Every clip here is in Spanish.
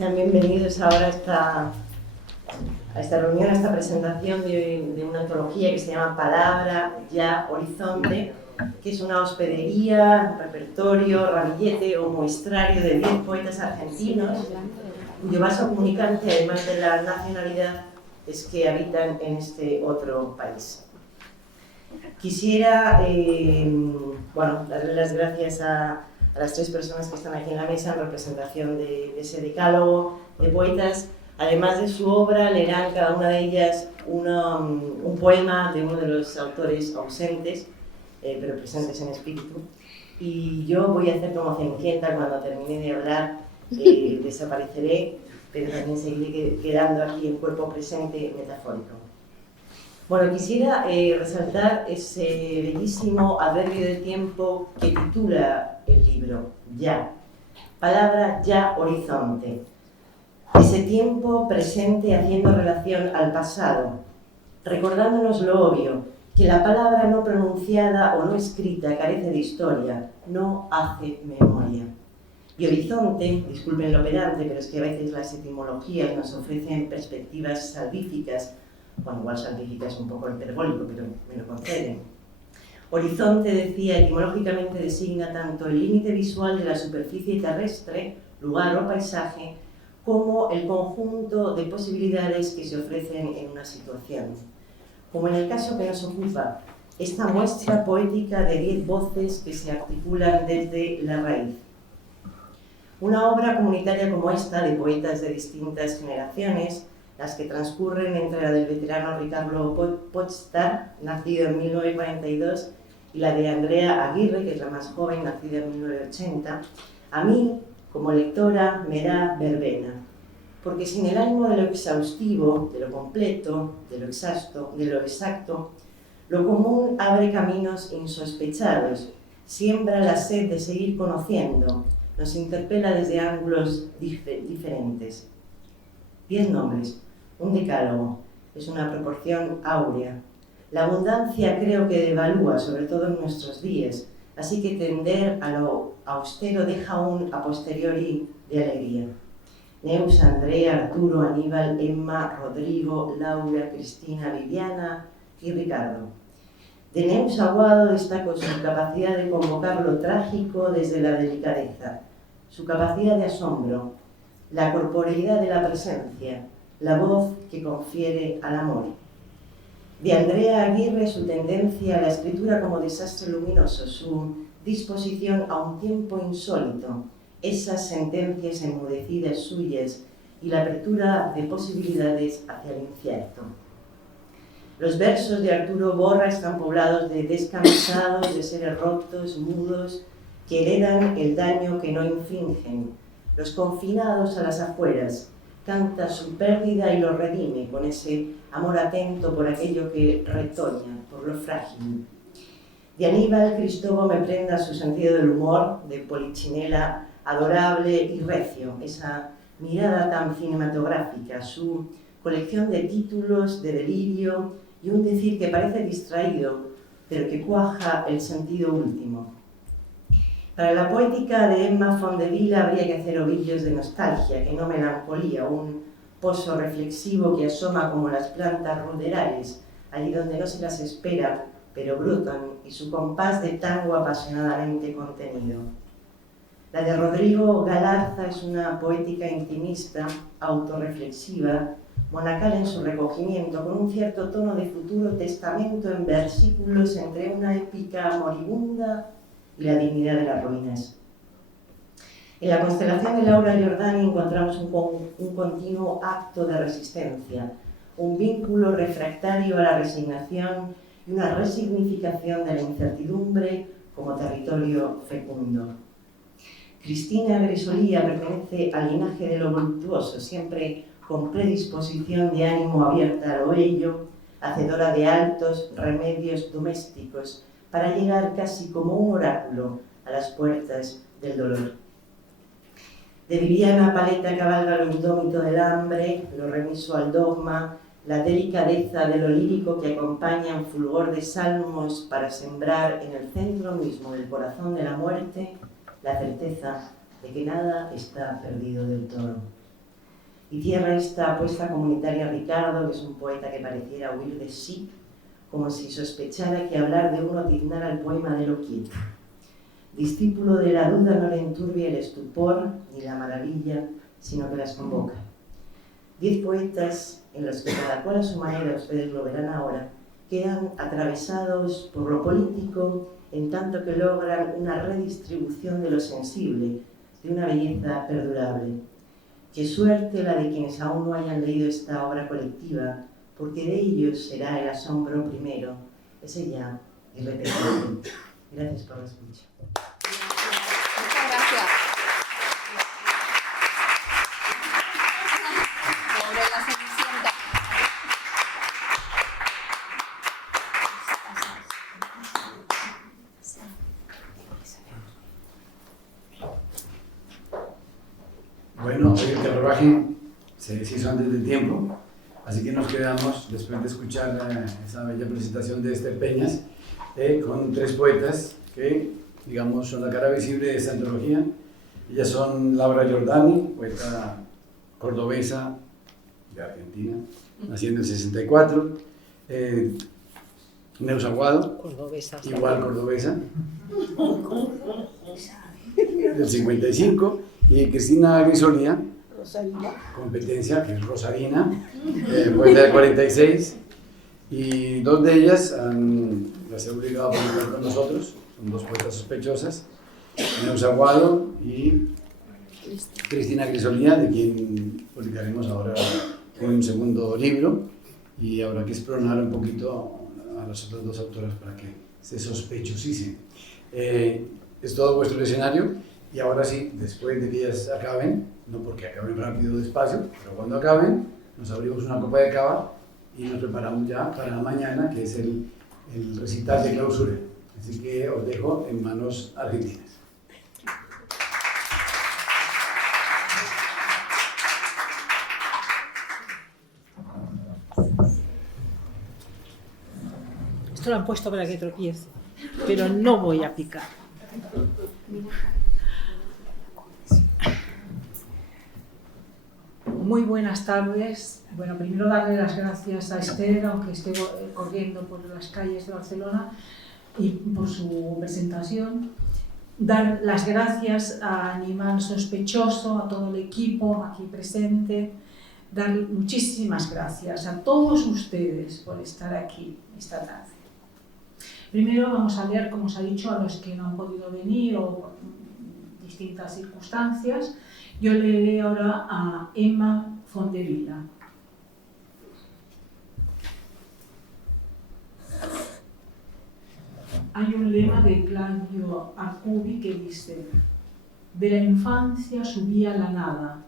Sean bienvenidos ahora a esta reunión, a esta presentación de una antología que se llama Palabra, Ya, Horizonte, que es una hospedería, repertorio, ramillete o muestrario de 10 poetas argentinos, cuyo vaso comunicante, además de la nacionalidad, es que habitan en este otro país. Quisiera darle las gracias a las 3 personas que están aquí en la mesa en representación de ese decálogo de poetas. Además de su obra, leerán cada una de ellas un poema de uno de los autores ausentes, pero presentes en espíritu. Y yo voy a hacer como Cenicienta: cuando termine de hablar, desapareceré, pero también seguiré quedando aquí en cuerpo presente metafórico. Bueno, quisiera resaltar ese bellísimo adverbio de tiempo que titula el libro, Ya. Palabra, ya, horizonte. Ese tiempo presente haciendo relación al pasado, recordándonos lo obvio, que la palabra no pronunciada o no escrita carece de historia, no hace memoria. Y horizonte, disculpen lo pedante, pero es que a veces las etimologías nos ofrecen perspectivas salvíficas. Bueno, igual salvífica es un poco hiperbólico, pero me lo conceden. Horizonte, decía, etimológicamente designa tanto el límite visual de la superficie terrestre, lugar o paisaje, como el conjunto de posibilidades que se ofrecen en una situación. Como en el caso que nos ocupa, esta muestra poética de 10 voces que se articulan desde la raíz. Una obra comunitaria como esta, de poetas de distintas generaciones, las que transcurren entre la del veterano Ricardo Potsdam, nacido en 1942, y la de Andrea Aguirre, que es la más joven, nacida en 1980, a mí, como lectora, me da verbena, porque sin el ánimo de lo exhaustivo, de lo completo, de lo exacto, lo común abre caminos insospechados, siembra la sed de seguir conociendo, nos interpela desde ángulos diferentes. 10 nombres, un decálogo, es una proporción áurea. La abundancia creo que devalúa, sobre todo en nuestros días, así que tender a lo austero deja un a posteriori de alegría. Neus, Andrea, Arturo, Aníbal, Emma, Rodrigo, Laura, Cristina, Viviana y Ricardo. De Neus Aguado destaco su capacidad de convocar lo trágico desde la delicadeza, su capacidad de asombro, la corporeidad de la presencia, la voz que confiere al amor. De Andrea Aguirre, su tendencia a la escritura como desastre luminoso, su disposición a un tiempo insólito, esas sentencias enmudecidas suyas y la apertura de posibilidades hacia el incierto. Los versos de Arturo Borra están poblados de descansados, de seres rotos, mudos, que heredan el daño que no infringen. Los confinados a las afueras, canta su pérdida y lo redime con ese amor atento por aquello que retoña, por lo frágil. De Aníbal, Cristóbal me prenda su sentido del humor, de Polichinela adorable y recio, esa mirada tan cinematográfica, su colección de títulos, de delirio y un decir que parece distraído, pero que cuaja el sentido último. Para la poética de Emma Fondeville habría que hacer ovillos de nostalgia, que no melancolía, un pozo reflexivo que asoma como las plantas ruderales, allí donde no se las espera, pero brotan, y su compás de tango apasionadamente contenido. La de Rodrigo Galarza es una poética intimista, autorreflexiva, monacal en su recogimiento, con un cierto tono de futuro testamento en versículos entre una épica moribunda y la dignidad de las ruinas. En la constelación de Laura Giordani encontramos un continuo acto de resistencia, un vínculo refractario a la resignación y una resignificación de la incertidumbre como territorio fecundo. Cristina Gresolía pertenece al linaje de lo voluptuoso, siempre con predisposición de ánimo abierta a lo bello, hacedora de altos remedios domésticos, para llegar casi como un oráculo a las puertas del dolor. De Viviana Paleta cabalga lo indómito del hambre, lo remiso al dogma, la delicadeza de lo lírico que acompaña un fulgor de salmos para sembrar en el centro mismo del corazón de la muerte la certeza de que nada está perdido del todo. y cierra esta apuesta comunitaria Ricardo, que es un poeta que pareciera huir de sí, como si sospechara que hablar de uno tiznara al poema de lo quieto. Discípulo de la duda no le enturbia el estupor ni la maravilla, sino que las convoca. 10 poetas, en los que cada cual a su manera, ustedes lo verán ahora, quedan atravesados por lo político en tanto que logran una redistribución de lo sensible, de una belleza perdurable. Qué suerte la de quienes aún no hayan leído esta obra colectiva, porque de ellos será el asombro primero, ese ya irrepetible. Gracias por la escucha. Muchas gracias. Sobre la Cenicienta. Bueno, hoy el carruaje se deshizo antes del tiempo, así que nos quedamos, después de escuchar esa bella presentación de Esther Peñas, con 3 poetas que, digamos, son la cara visible de esta antología. Ellas son Laura Giordani, poeta cordobesa de Argentina, nacida en el 64, Neus Aguado, Cordobesa. igual cordobesa, del 55, y Cristina Grisolía, competencia, que es Rosarina, poeta del 46, y 2 de ellas las he obligado a publicar con nosotros, son 2 poetas sospechosas, Neus Aguado y Cristina Grisolía, de quien publicaremos ahora un segundo libro, y habrá que explorar un poquito a las otras 2 autoras para que se sospechosicen. Es todo vuestro escenario, y ahora sí, después de que ellas acaben, no porque acaben rápido o despacio, pero cuando acaben, nos abrimos una copa de cava y nos preparamos ya para mañana, que es el recital de clausura. Así que os dejo en manos argentinas. Esto lo han puesto para que tropiece, pero no voy a picar. Muy buenas tardes. Bueno, primero darle las gracias a Esther, aunque esté corriendo por las calles de Barcelona, y por su presentación. Dar las gracias a Animal Sospechoso, a todo el equipo aquí presente. Dar muchísimas gracias a todos ustedes por estar aquí esta tarde. Primero vamos a leer, como os ha dicho, a los que no han podido venir o por distintas circunstancias. Yo leeré ahora a Emma Fondevila. Hay un lema de Claudio Arcubi que dice: de la infancia subía la nada,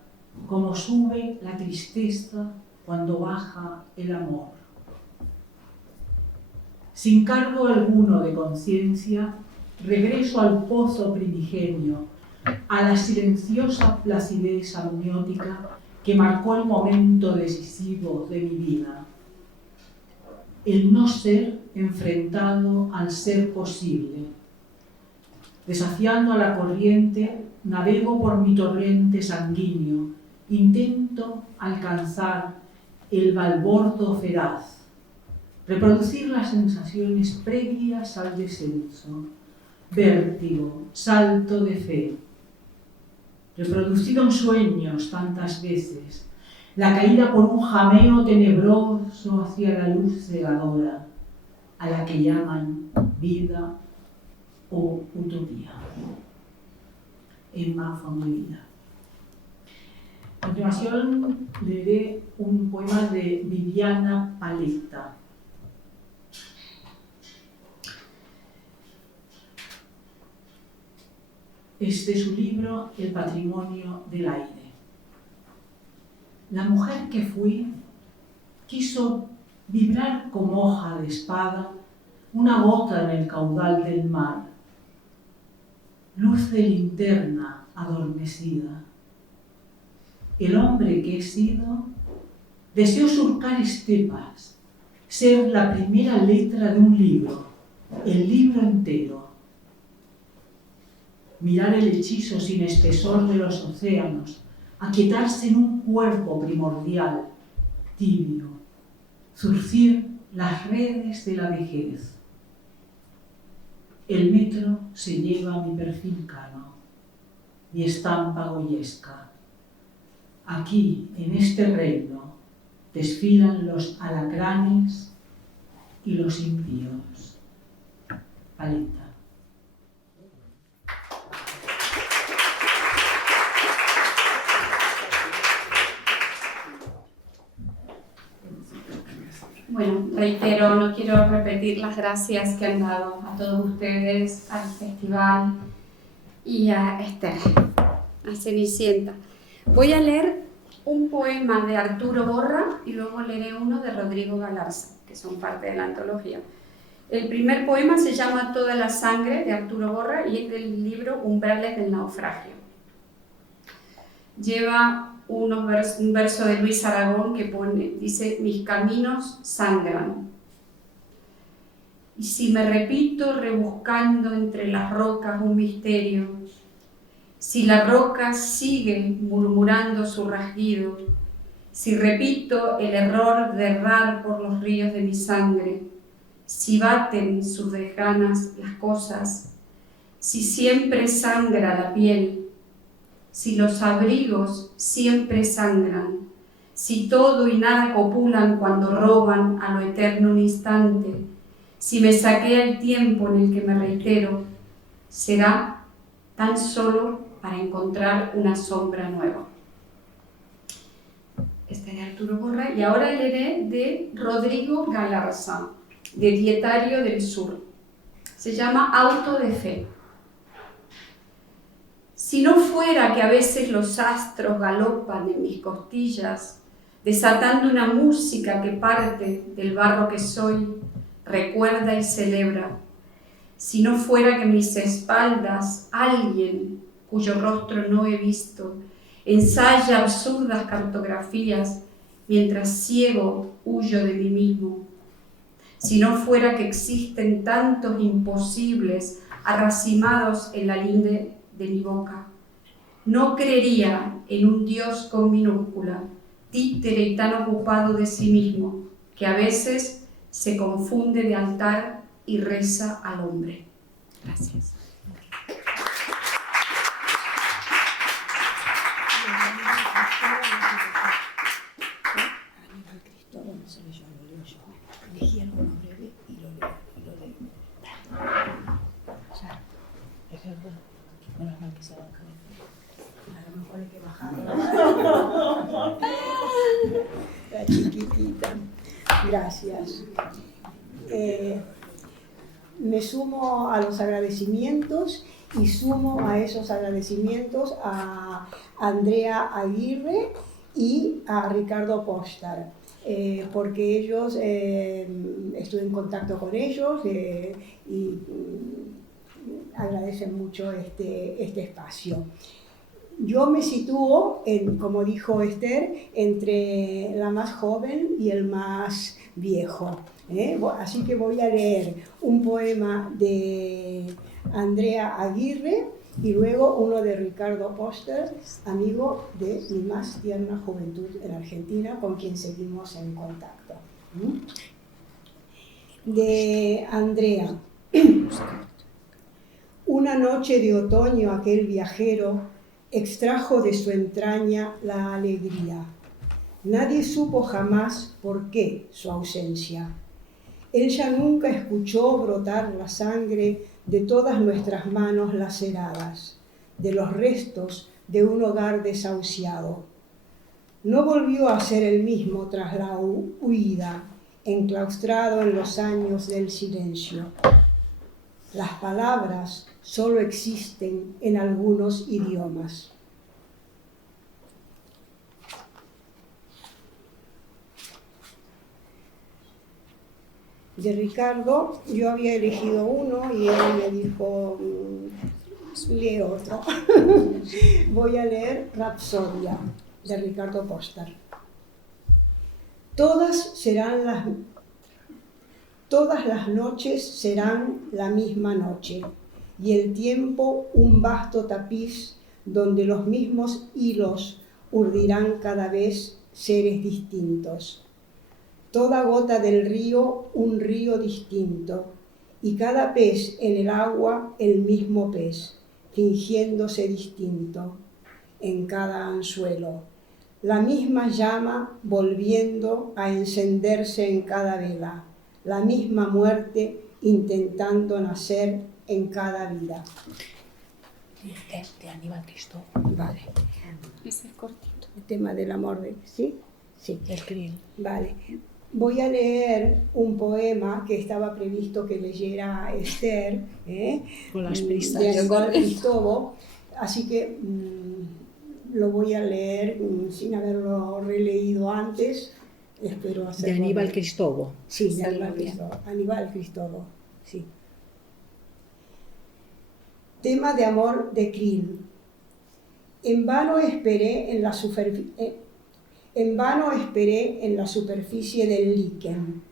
como sube la tristeza cuando baja el amor. Sin cargo alguno de conciencia, regreso al pozo primigenio, a la silenciosa placidez amniótica que marcó el momento decisivo de mi vida. El no ser enfrentado al ser posible. Desafiando a la corriente, navego por mi torrente sanguíneo, intento alcanzar el balbordo feraz, reproducir las sensaciones previas al descenso, vértigo, salto de fe, reproducido en sueños tantas veces, la caída por un jameo tenebroso hacia la luz cegadora, a la que llaman vida o utopía. Emma Fondevila. A continuación leeré un poema de Viviana Paletta. Es de su libro El patrimonio del aire. La mujer que fui quiso vibrar como hoja de espada una gota en el caudal del mar, luz de linterna adormecida. El hombre que he sido deseo surcar estepas, ser la primera letra de un libro, el libro entero. Mirar el hechizo sin espesor de los océanos, aquietarse en un cuerpo primordial, tibio, zurcir las redes de la vejez. El metro se lleva mi perfil cano, mi estampa goyesca. Aquí, en este reino, desfilan los alacranes y los impíos. Paleta. Bueno, reitero, no quiero repetir las gracias que han dado a todos ustedes, al festival y a Esther, a Cenicienta. Voy a leer un poema de Arturo Borra y luego leeré uno de Rodrigo Galarza, que son parte de la antología. El primer poema se llama Toda la sangre, de Arturo Borra, y es del libro Umbrales del naufragio. Lleva un verso de Luis Aragón que dice: mis caminos sangran. Y si me repito rebuscando entre las rocas un misterio, si la roca sigue murmurando su rasguido, si repito el error de errar por los ríos de mi sangre, si baten sus desganas las cosas, si siempre sangra la piel, si los abrigos siempre sangran, si todo y nada copulan cuando roban a lo eterno un instante, si me saquea el tiempo en el que me reitero, será tan solo para encontrar una sombra nueva. Este de Arturo Borra, y ahora leeré de Rodrigo Galarza, de Dietario del Sur. Se llama Auto de Fe. Si no fuera que a veces los astros galopan en mis costillas, desatando una música que parte del barro que soy, recuerda y celebra. Si no fuera que mis espaldas alguien cuyo rostro no he visto ensaya absurdas cartografías mientras ciego huyo de mí mismo. Si no fuera que existen tantos imposibles arracimados en la linde de mi boca, no creería en un Dios con minúscula, títere y tan ocupado de sí mismo, que a veces se confunde de altar y reza al hombre. Gracias. La chiquitita. Gracias. Me sumo a los agradecimientos y sumo a esos agradecimientos a Andrea Aguirre y a Ricardo Postar, porque ellos, estuve en contacto con ellos y agradecen mucho este espacio. Yo me sitúo, como dijo Esther, entre la más joven y el más viejo. Así que voy a leer un poema de Andrea Aguirre y luego uno de Ricardo Postar, amigo de mi más tierna juventud en Argentina, con quien seguimos en contacto. De Andrea. Una noche de otoño aquel viajero extrajo de su entraña la alegría. Nadie supo jamás por qué su ausencia. Él ya nunca escuchó brotar la sangre de todas nuestras manos laceradas, de los restos de un hogar desahuciado. No volvió a ser el mismo tras la huida, enclaustrado en los años del silencio. Las palabras solo existen en algunos idiomas. De Ricardo, yo había elegido uno y él me dijo, lee otro. Voy a leer Rapsodia, de Ricardo Postar. Todas las noches serán la misma noche, y el tiempo un vasto tapiz donde los mismos hilos urdirán cada vez seres distintos. Toda gota del río un río distinto, y cada pez en el agua el mismo pez, fingiéndose distinto en cada anzuelo. La misma llama volviendo a encenderse en cada vela, la misma muerte intentando nacer en cada vida. De Aníbal Cristóbal. Vale. Ese es cortito. El tema del amor, ¿sí? Sí. El krill. Vale. Voy a leer un poema que estaba previsto que leyera Esther, Con las prisas. de Aníbal Cristóbal, así que lo voy a leer sin haberlo releído antes. Espero hacerlo. De Aníbal Cristóbal. Sí, de Aníbal Cristóbal, sí. Tema de amor de krill. En vano esperé en la superficie del líquen,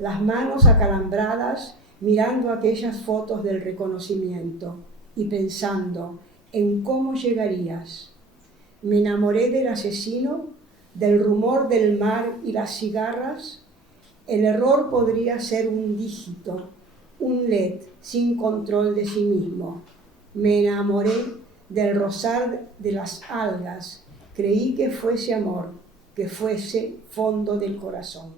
las manos acalambradas mirando aquellas fotos del reconocimiento y pensando en cómo llegarías. Me enamoré del asesino, del rumor del mar y las cigarras. El error podría ser un dígito, un LED sin control de sí mismo. Me enamoré del rozar de las algas. Creí que fuese amor, que fuese fondo del corazón.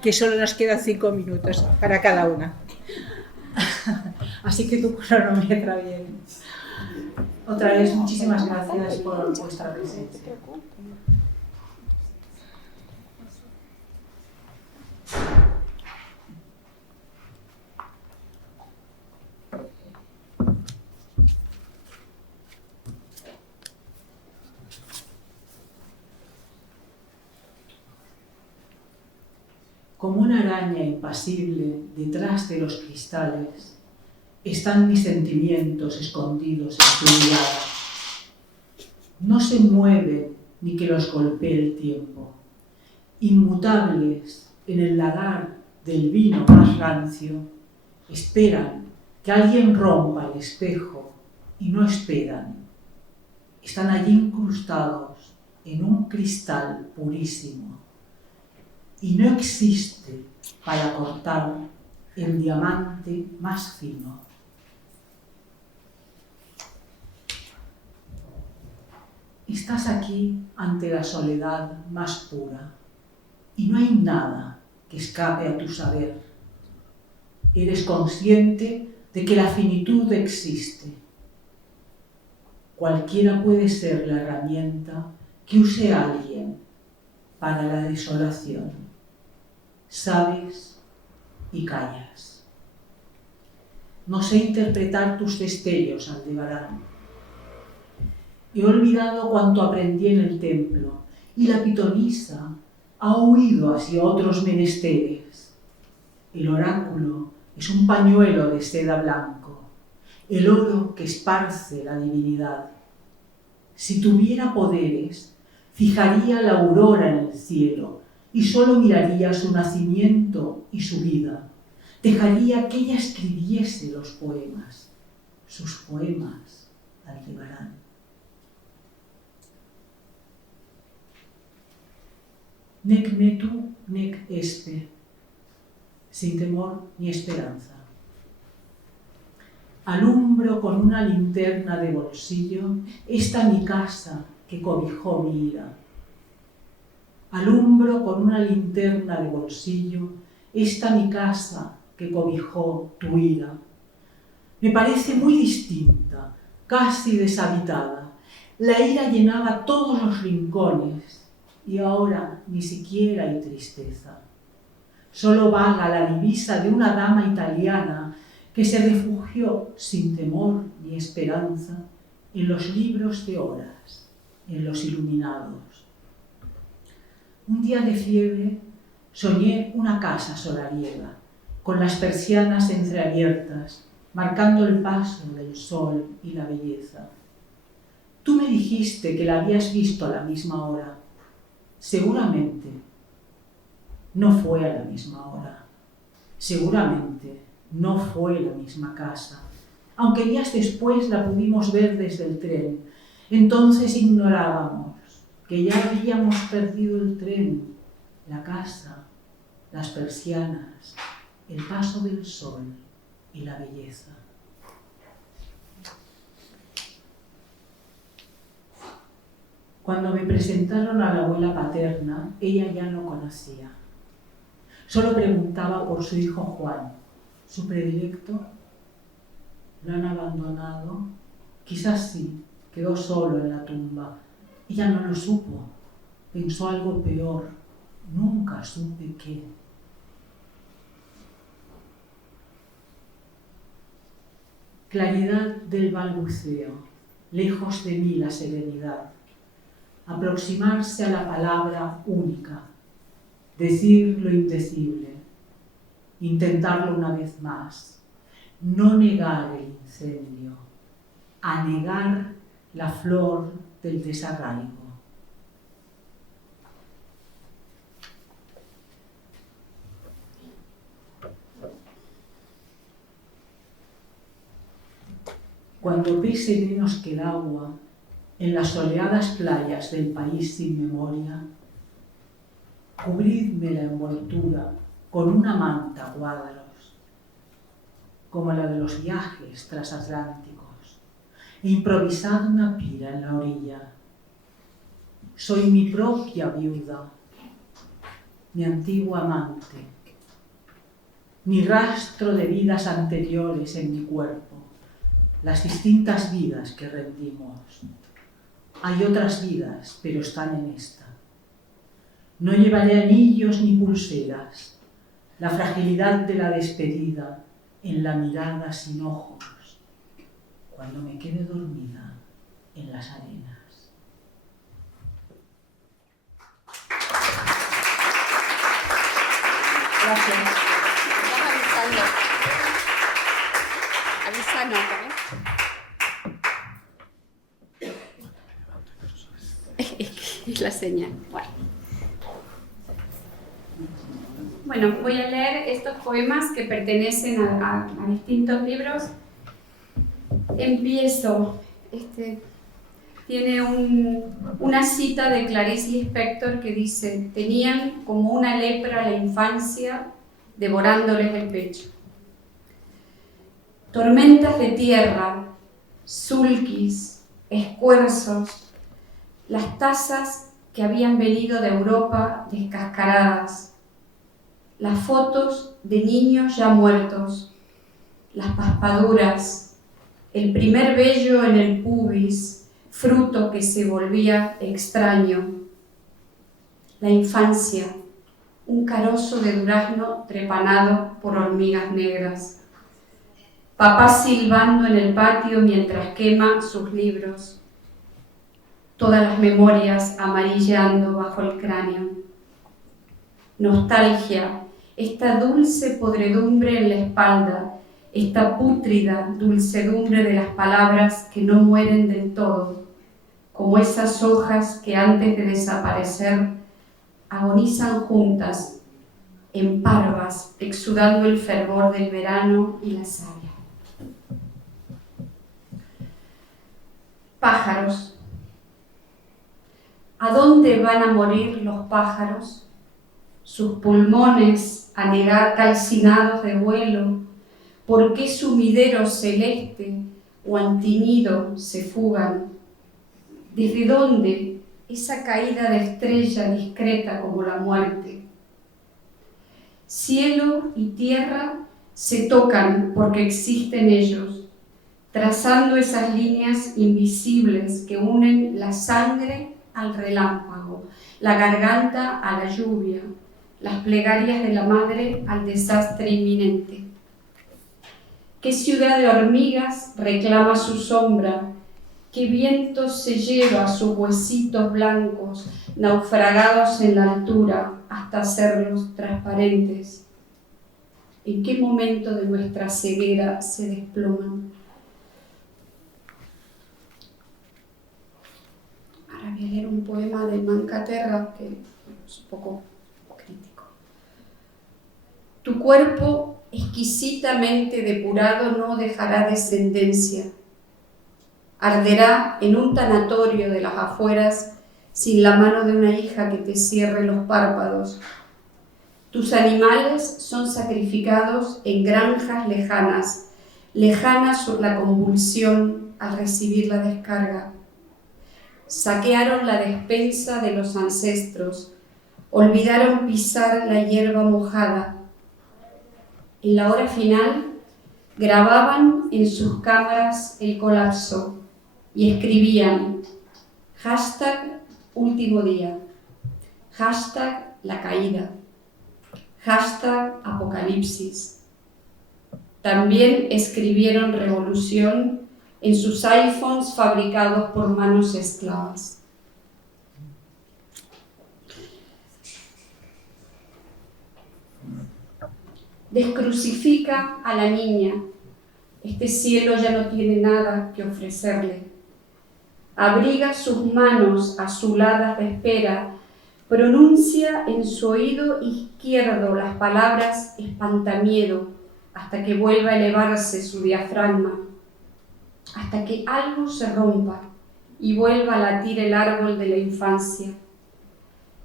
Que solo nos quedan 5 minutos para cada una. Así que tú cronometra bien. Otra vez, muchísimas gracias por vuestra presencia. Como una araña impasible detrás de los cristales, están mis sentimientos escondidos en tu mirada. No se mueven ni que los golpee el tiempo. Inmutables en el lagar del vino más rancio, esperan que alguien rompa el espejo y no esperan. Están allí incrustados en un cristal purísimo. Y no existe para cortar el diamante más fino. Estás aquí ante la soledad más pura y no hay nada que escape a tu saber. Eres consciente de que la finitud existe. Cualquiera puede ser la herramienta que use alguien para la desolación. Sabes y callas. No sé interpretar tus destellos, Aldebarán. He olvidado cuanto aprendí en el templo, y la pitonisa ha huido hacia otros menesteres. El oráculo es un pañuelo de seda blanco, el oro que esparce la divinidad. Si tuviera poderes, fijaría la aurora en el cielo, y solo miraría su nacimiento y su vida. Dejaría que ella escribiese los poemas, sus poemas, Aldebarán. Nec metu, nec espe, sin temor ni esperanza. Alumbro con una linterna de bolsillo esta mi casa que cobijó mi ira. Alumbro con una linterna de bolsillo esta mi casa que cobijó tu ira. Me parece muy distinta, casi deshabitada. La ira llenaba todos los rincones y ahora ni siquiera hay tristeza. Solo vaga la divisa de una dama italiana que se refugió sin temor ni esperanza en los libros de horas, en los iluminados. Un día de fiebre soñé una casa solariega con las persianas entreabiertas, marcando el paso del sol y la belleza. Tú me dijiste que la habías visto a la misma hora. Seguramente no fue a la misma hora. Seguramente no fue la misma casa. Aunque días después la pudimos ver desde el tren, entonces ignorábamos que ya habíamos perdido el tren, la casa, las persianas, el paso del sol y la belleza. Cuando me presentaron a la abuela paterna, ella ya no conocía. Solo preguntaba por su hijo Juan, su predilecto. ¿Lo han abandonado? Quizás sí, quedó solo en la tumba. Ella no lo supo, pensó algo peor. Nunca supe qué. Claridad del balbuceo, lejos de mí la serenidad. Aproximarse a la palabra única, decir lo indecible, intentarlo una vez más, no negar el incendio, anegar la flor del desarraigo. Cuando pese menos que el agua, en las soleadas playas del país sin memoria, cubridme la envoltura con una manta a cuadros, como la de los viajes transatlánticos, e improvisad una pira en la orilla. Soy mi propia viuda, mi antiguo amante, mi rastro de vidas anteriores en mi cuerpo, las distintas vidas que rendimos. Hay otras vidas, pero están en esta. No llevaré anillos ni pulseras, la fragilidad de la despedida en la mirada sin ojos, cuando me quede dormida en las arenas. Gracias. Estamos avisando. Avísanos, ¿eh? Es la señal. Bueno, voy a leer estos poemas que pertenecen a distintos libros. Empiezo. Tiene una cita de Clarice Lispector que dice: tenían como una lepra la infancia devorándoles el pecho. Tormentas de tierra, sulquis, escuerzos, las tazas que habían venido de Europa descascaradas, las fotos de niños ya muertos, las paspaduras, el primer vello en el pubis, fruto que se volvía extraño, la infancia, un carozo de durazno trepanado por hormigas negras, papá silbando en el patio mientras quema sus libros, todas las memorias amarilleando bajo el cráneo. Nostalgia, esta dulce podredumbre en la espalda, esta pútrida dulcedumbre de las palabras que no mueren del todo, como esas hojas que antes de desaparecer agonizan juntas, en parvas, exudando el fervor del verano y la savia. Pájaros. ¿A dónde van a morir los pájaros? Sus pulmones calcinados de vuelo, ¿por qué sumidero celeste o antinido se fugan? ¿Desde dónde esa caída de estrella discreta como la muerte? Cielo y tierra se tocan porque existen ellos, trazando esas líneas invisibles que unen la sangre al relámpago, la garganta a la lluvia, las plegarias de la madre al desastre inminente. ¿Qué ciudad de hormigas reclama su sombra? ¿Qué viento se lleva sus huesitos blancos, naufragados en la altura hasta hacerlos transparentes? ¿En qué momento de nuestra ceguera se desploman? Ahora voy a leer un poema de Mancaterra que es un poco crítico. Tu cuerpo exquisitamente depurado no dejará descendencia. Arderá en un tanatorio de las afueras sin la mano de una hija que te cierre los párpados. Tus animales son sacrificados en granjas lejanas, lejanas por la convulsión al recibir la descarga. Saquearon la despensa de los ancestros, olvidaron pisar la hierba mojada. En la hora final, grababan en sus cámaras el colapso y escribían #último día, #la caída, #apocalipsis. También escribieron revolución en sus iPhones fabricados por manos esclavas. Descrucifica a la niña. Este cielo ya no tiene nada que ofrecerle. Abriga sus manos azuladas de espera, pronuncia en su oído izquierdo las palabras espantamiedo hasta que vuelva a elevarse su diafragma, hasta que algo se rompa y vuelva a latir el árbol de la infancia.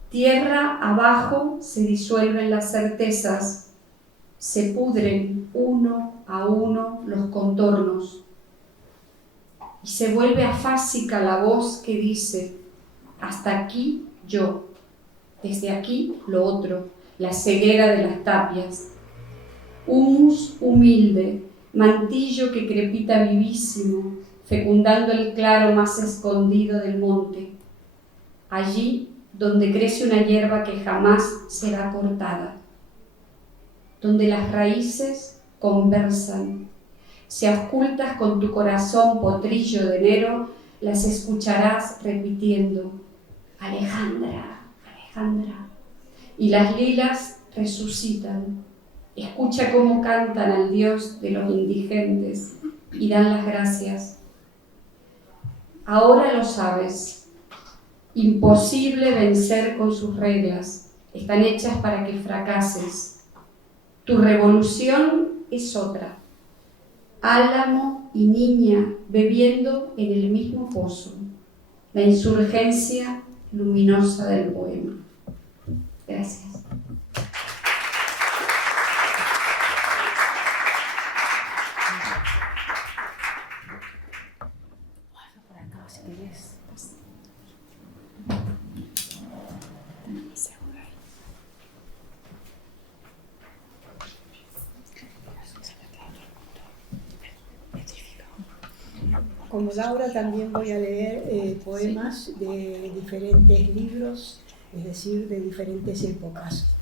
Tierra abajo se disuelven las certezas, se pudren uno a uno los contornos y se vuelve afásica la voz que dice: hasta aquí yo, desde aquí lo otro, la ceguera de las tapias. Humus humilde, mantillo que crepita vivísimo, fecundando el claro más escondido del monte. Allí donde crece una hierba que jamás será cortada, donde las raíces conversan. Si auscultas con tu corazón potrillo de enero, las escucharás repitiendo: Alejandra, Alejandra. Y las lilas resucitan. Escucha cómo cantan al Dios de los indigentes y dan las gracias. Ahora lo sabes. Imposible vencer con sus reglas. Están hechas para que fracases. Tu revolución es otra. Álamo y niña bebiendo en el mismo pozo. La insurgencia luminosa del poema. Gracias. Como Laura, también voy a leer poemas de diferentes libros, es decir, de diferentes épocas.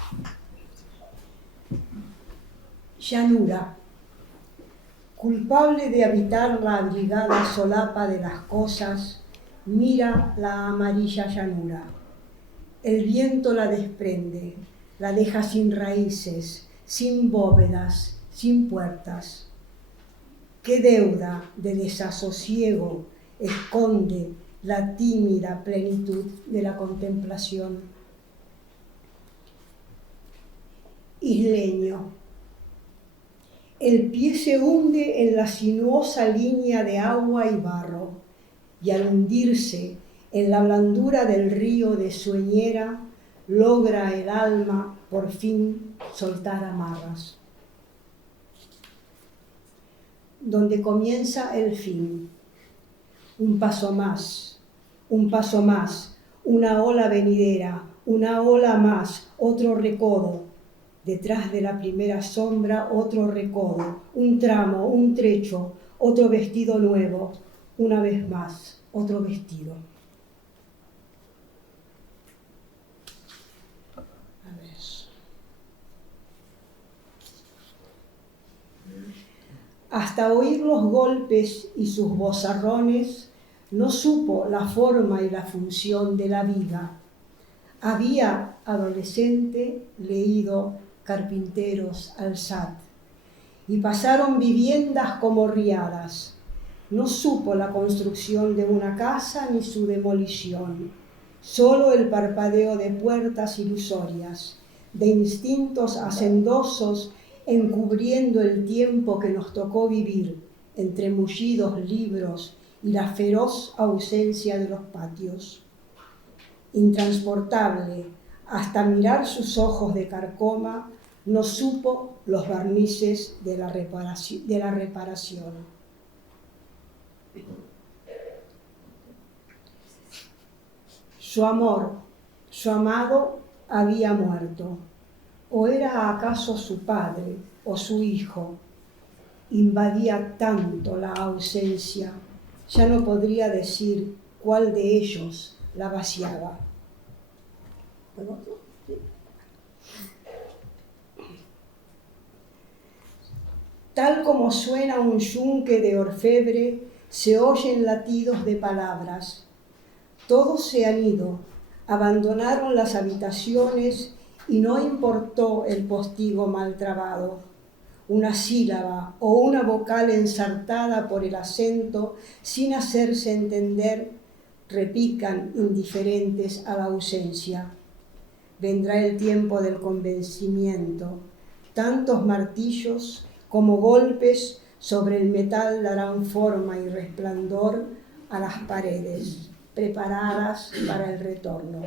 Llanura. Culpable de habitar la abrigada solapa de las cosas, mira la amarilla llanura. El viento la desprende, la deja sin raíces, sin bóvedas, sin puertas. ¿Qué deuda de desasosiego esconde la tímida plenitud de la contemplación? Isleño. El pie se hunde en la sinuosa línea de agua y barro, y al hundirse en la blandura del río de sueñera, logra el alma por fin soltar amarras. Donde comienza el fin. Un paso más, una ola venidera, una ola más, otro recodo. Detrás de la primera sombra, otro recodo, un tramo, un trecho, otro vestido nuevo, una vez más, otro vestido. A ver. Hasta oír los golpes y sus vozarrones, no supo la forma y la función de la viga. Había, adolescente, leído Carpinteros al SAT. y pasaron viviendas como riadas. No supo la construcción de una casa ni su demolición, solo el parpadeo de puertas ilusorias, de instintos hacendosos encubriendo el tiempo que nos tocó vivir entre mullidos libros y la feroz ausencia de los patios. Intransportable, hasta mirar sus ojos de carcoma, no supo los barnices de la reparación. Su amor, su amado, había muerto. ¿O era acaso su padre o su hijo? Invadía tanto la ausencia, ya no podría decir cuál de ellos la vaciaba. Tal como suena un yunque de orfebre, se oyen latidos de palabras. Todos se han ido, abandonaron las habitaciones y no importó el postigo mal trabado. Una sílaba o una vocal ensartada por el acento, sin hacerse entender, repican indiferentes a la ausencia. Vendrá el tiempo del convencimiento. Tantos martillos como golpes sobre el metal darán forma y resplandor a las paredes, preparadas para el retorno.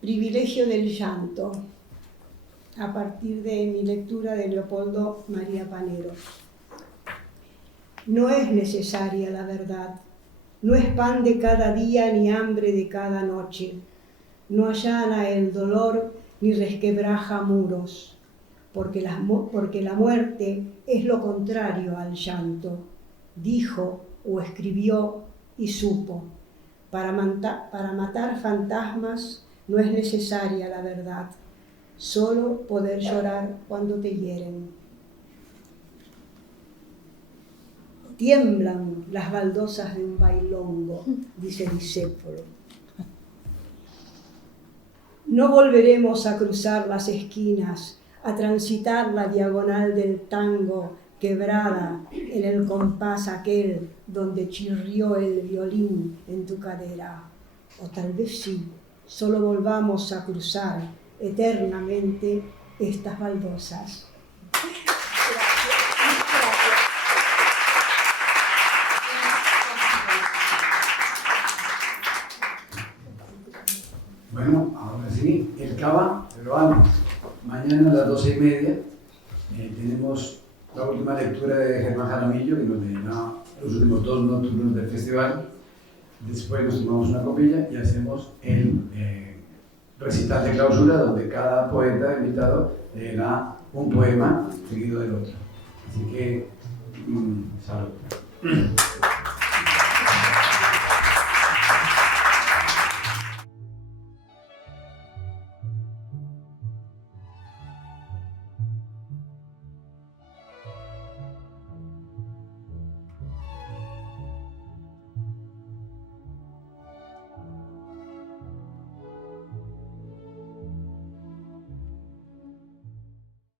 Privilegio del llanto, a partir de mi lectura de Leopoldo María Panero. No es necesaria la verdad, no es pan de cada día ni hambre de cada noche, no allana el dolor ni resquebraja muros, porque la muerte es lo contrario al llanto, dijo o escribió y supo. Para matar fantasmas no es necesaria la verdad, solo poder llorar cuando te hieren. Tiemblan las baldosas de un bailongo, dice Discépolo. No volveremos a cruzar las esquinas, a transitar la diagonal del tango quebrada en el compás aquel donde chirrió el violín en tu cadera. O tal vez sí, solo volvamos a cruzar eternamente estas baldosas. Bueno, ahora sí, el Cava, pero antes, mañana a las 12:30 tenemos la última lectura de Germán Jaramillo, que nos llenó los últimos 2 nocturnos del festival. Después nos tomamos una copilla y hacemos el recital de clausura, donde cada poeta invitado leerá un poema seguido del otro. Así que, salud.